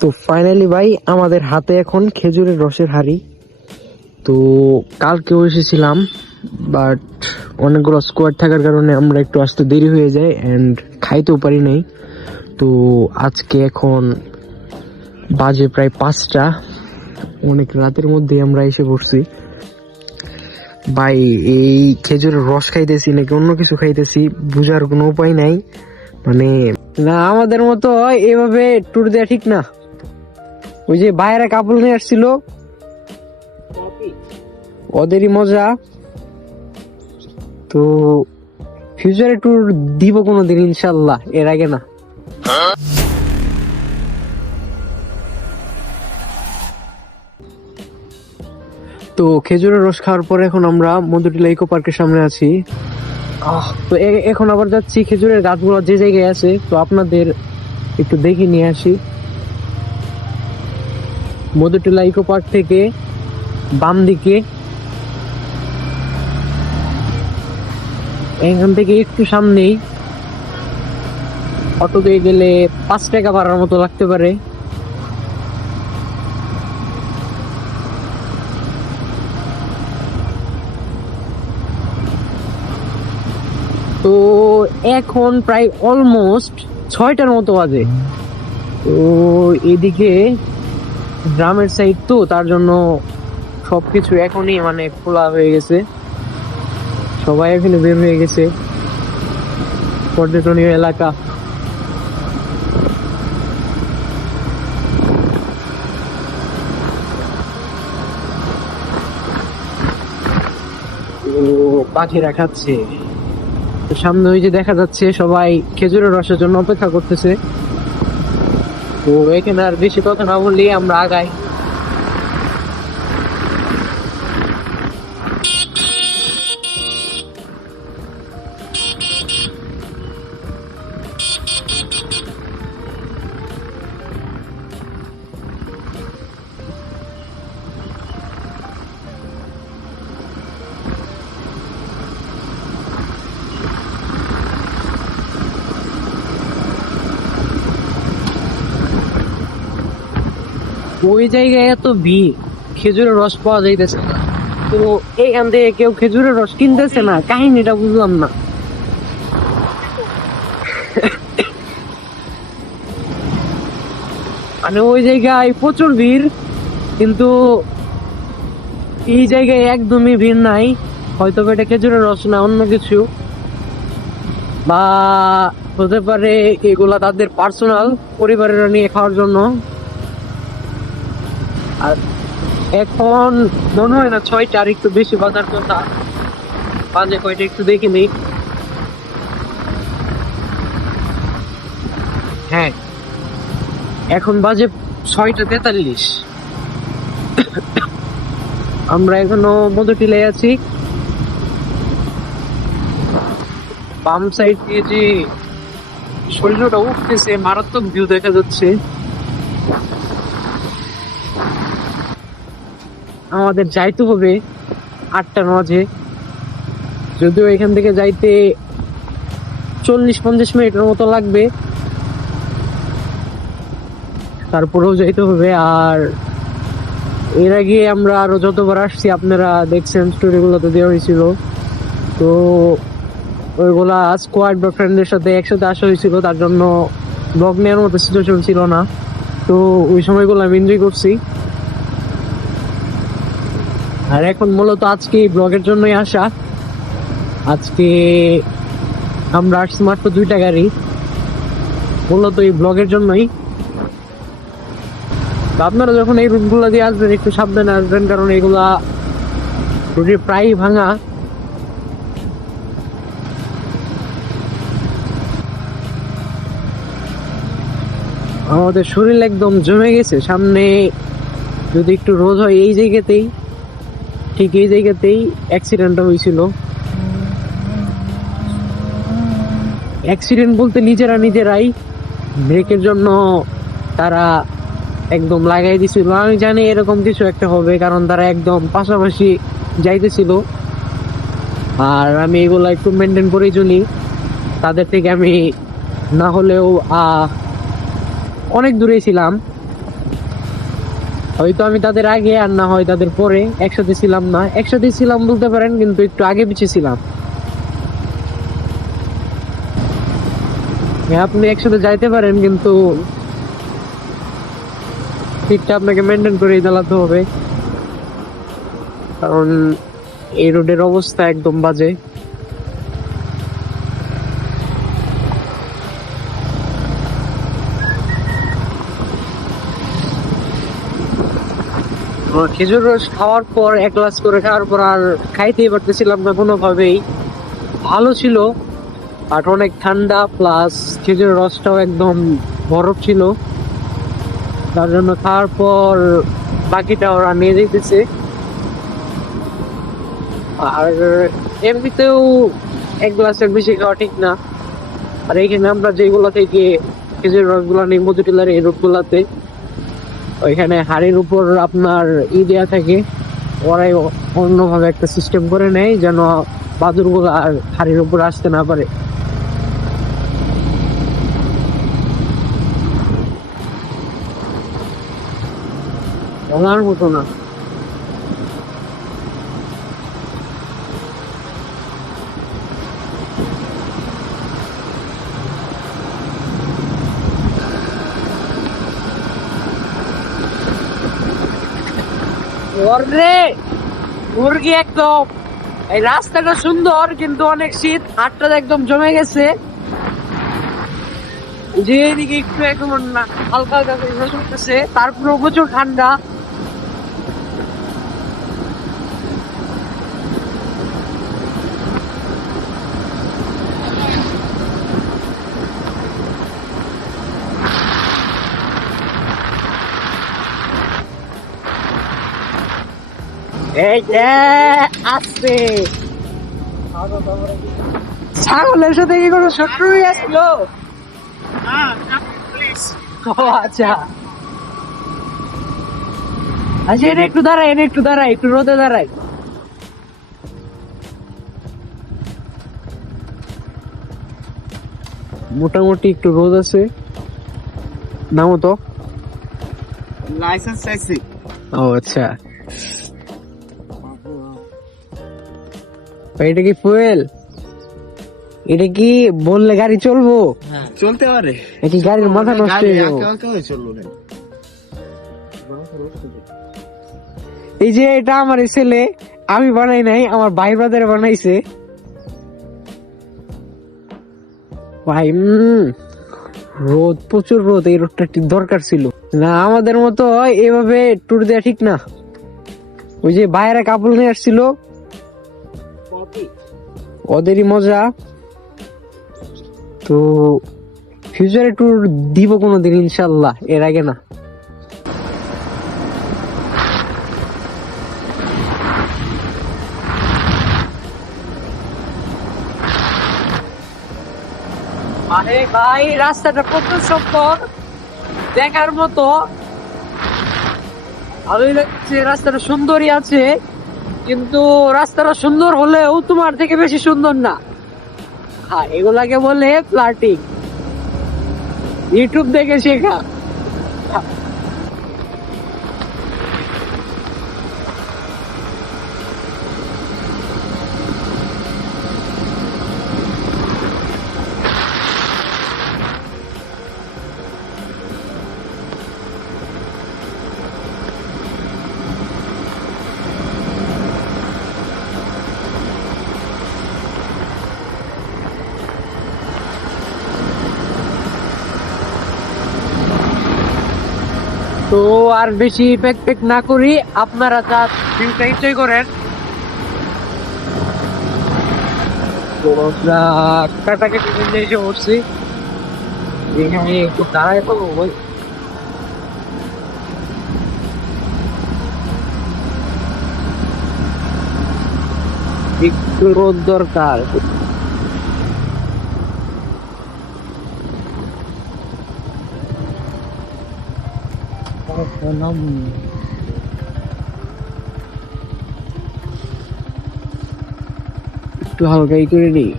তো ফাইনালি ভাই আমাদের হাতে এখন খেজুরের রসের হাঁড়ি। তো কালকেও এসেছিলাম, বাট অনেকগুলো স্কোয়াড থাকার কারণে আমরা একটু আসতে দেরি হয়ে যায় অ্যান্ড খাইতেও পারি নাই। তো আজকে এখন বাজে প্রায় 5টা, অনেক রাতের মধ্যে আমরা এসে পড়ছি। ভাই এই খেজুরের রস খাইতেছি নাকি অন্য কিছু খাইতেছি বুঝার কোনো উপায় নাই। মানে না, আমাদের মতো এভাবে ট্যুর দেওয়া ঠিক না। ওই যে বাইরে কাপড় নিয়ে আসছিল, ওদেরই মজা। তো ফিউচারে ট্যুর দিব কোনোদিন ইনশাল্লাহ, এর আগে না। তো খেজুরের রস খাওয়ার পর এখন আমরা মধুটিলা ইকো পার্কের সামনে আছি। তো এখন আবার যাচ্ছি খেজুরের গাছগুলো যে জায়গায় আছে, তো আপনাদের একটু দেখে নিয়ে আসি। মধুটিলা ইকো পার্ক থেকে বাম দিকে, এখান থেকে একটু সামনেই অটোতে গেলে 5 টাকা ভাড়ার মতো লাগতে পারে। তো এখন প্রায় অলমোস্ট 6টার মতো বাজে। তো এদিকে গ্রামের সাইড, তো তার জন্য সবকিছু এখনই মানে খোলা হয়ে গেছে, সবাই এখানে বের হয়ে গেছে। পর্যটনীয় এলাকা। পাখিরা খাচ্ছে। সামনে ওই যে দেখা যাচ্ছে সবাই খেজুরের রসের জন্য অপেক্ষা করতেছে। তো এখানে আর বেশি কথা না বললে আমরা আগাই। ওই জায়গায় এত ভিড়, খেজুরের রস পাওয়া যাইতেছে না। তো এইখান থেকে কেউ খেজুরের রস কিনতেছে না, কাহিনীটা বুঝলাম না। মানে ওই জায়গায় প্রচুর ভিড়, কিন্তু এই জায়গায় একদমই ভিড় নাই। হয়তো এটা খেজুরের রস না, অন্য কিছু, বা হতে পারে এগুলা তাদের পার্সোনাল, পরিবারের নিয়ে খাওয়ার জন্য। আর এখন মনে হয় না 6টা, আর একটু বেশি বাজার কথা। বাজে কয়টা একটু দেখে নেই। হ্যাঁ, এখন বাজে 6টা 43। আমরা এখনো মধুটিলায় আছি। বাম সাইড দিয়ে যে সূর্যটা উঠতেছে, মারাত্মক ভিউ দেখা যাচ্ছে। আমাদের যাইতে হবে 8টার মাঝে, যদিও এখান থেকে যাইতে 40-50 মিনিটের মতো লাগবে, তারপরেও যাইতে হবে। আর এর আগে আমরা আরো যতবার আসছি আপনারা দেখছেন, স্টোরি গুলোতে দেওয়া হয়েছিল। তো ওইগুলা স্কোয়াড বা ফ্রেন্ডের সাথে একসাথে আসা হয়েছিল, তার জন্য ব্লগ নেওয়ার মতো সিচুয়েশন ছিল না। তো ওই সময়গুলো আমি এনজয় করছি। আর এখন মূলত আজকে ব্লগের জন্যই আসা। আজকে আমরা আসছি মাত্র 2টা গাড়ি, মূলত এই ব্লগের জন্যই। আপনারা যখন এই রুটগুলো দিয়ে আসবেন একটু সাবধানে আসবেন, কারণ এগুলা রুটে প্রায় ভাঙা। আমাদের শরীর একদম জমে গেছে। সামনে যদি একটু রোদ হয়, এই জায়গাতেই, ঠিক এই জায়গাতেই অ্যাক্সিডেন্টটা হয়েছিল। অ্যাক্সিডেন্ট বলতে নিজেরাই ব্রেকের জন্য তারা একদম লাগাই দিছিল। আমি জানি এরকম কিছু একটা হবে, কারণ তারা একদম পাশাপাশি যাইতেছিল। আর আমি এগুলো একটু মেনটেন করেই চলি, তাদের থেকে আমি না হলেও অনেক দূরে ছিলাম। হয়তো আমি তাদের আগে আর না হয় তাদের পরে, একসাথে ছিলাম না, একসাথে ছিলাম বলতে পারেন কিন্তু একটু আগে পিছিয়ে ছিলাম। হ্যাঁ, আপনি একসাথে যাইতে পারেন কিন্তু সিটটা আপনাকে মেনটেন করেই চালাতে হবে, কারণ এই রোডের অবস্থা একদম বাজে। খেজুর রস খাওয়ার পর, এক গ্লাস করে খাওয়ার পর আর খাইতেই পারতেছিলাম না কোনোভাবেই। ভালো ছিল বাট অনেক ঠান্ডা, প্লাস খেজুরের রসটাও একদম বরফ ছিল, তার জন্য খাওয়ার পর বাকিটা ওরা নিয়ে যেতেছে। আর এমনিতেও এক গ্লাসের বেশি খাওয়া ঠিক না। আর এইখানে আমরা যেগুলো থেকে খেজুর রসগুলো নিই মধুটিলার এই রোডগুলাতে, ওইখানে হাড়ির উপর আপনার দেয়া থাকে, ওরাই অন্যভাবে একটা সিস্টেম করে নেয় যেন বাদুরগুলো আর হাড়ির উপর আসতে না পারে। বলার মতো না। ওরে মুরগি একদম, এই রাস্তাটা সুন্দর কিন্তু অনেক শীত, হাতটা একদম জমে গেছে। যে এদিকে একটু একদম হালকা হালকা চলতেছে, তারপরে প্রচুর ঠান্ডা। এই যে আসছে ছাগলের সাথে কি কোনো শত্রুই আসলো? ও আচ্ছা আচ্ছা, এনে একটু দাঁড়াই, এনে একটু দাঁড়াই, একটু রোদে দাঁড়াই। মোটামুটি একটু রোদ আছে। নামো তো। লাইসেন্স চাইছি। ও আচ্ছা, এটা কি ফুয়েল? এটা কি বললে গাড়ি চলবো? চলতে পারে, নাকি গাড়ির মাথা নষ্ট হয়ে যাবে? চলবো না। এই যে এটা আমার ছেলে, আমি বানাই নাই, আমার ভাই ব্রাদার বানাইছে ভাই। রোদ, প্রচুর রোদ, এই রোদটা ঠিক দরকার ছিল না। আমাদের মতো এভাবে ট্যুর দেওয়া ঠিক না। ওই যে বাইরে কাপড় নিয়ে আসছিল, ওদেরই মজা। তো ফিউচারে ট্যুর দিব কোনোদিন ইনশাল্লাহ, এর আগে না। আরে ভাই, রাস্তাটা প্রচুর সুন্দর, দেখার মতো। ভালোই লাগছে, রাস্তাটা সুন্দরই আছে, কিন্তু রাস্তাটা সুন্দর হলেও তোমার থেকে বেশি সুন্দর না। হ্যাঁ, এগুলাকে বলে ফ্লার্টিং, ইউটিউব দেখে শেখা। তো আর বেশি প্যাক প্যাক না করি, আপনারা যা ভিউটা এনজয় করেন। তো আমরা কাটাকাটি নিয়ে এসে পড়ছি, এখানে একটু দাঁড়ায় তো ওই একটু রোদ দরকার। একটু হালকাই করে নিই।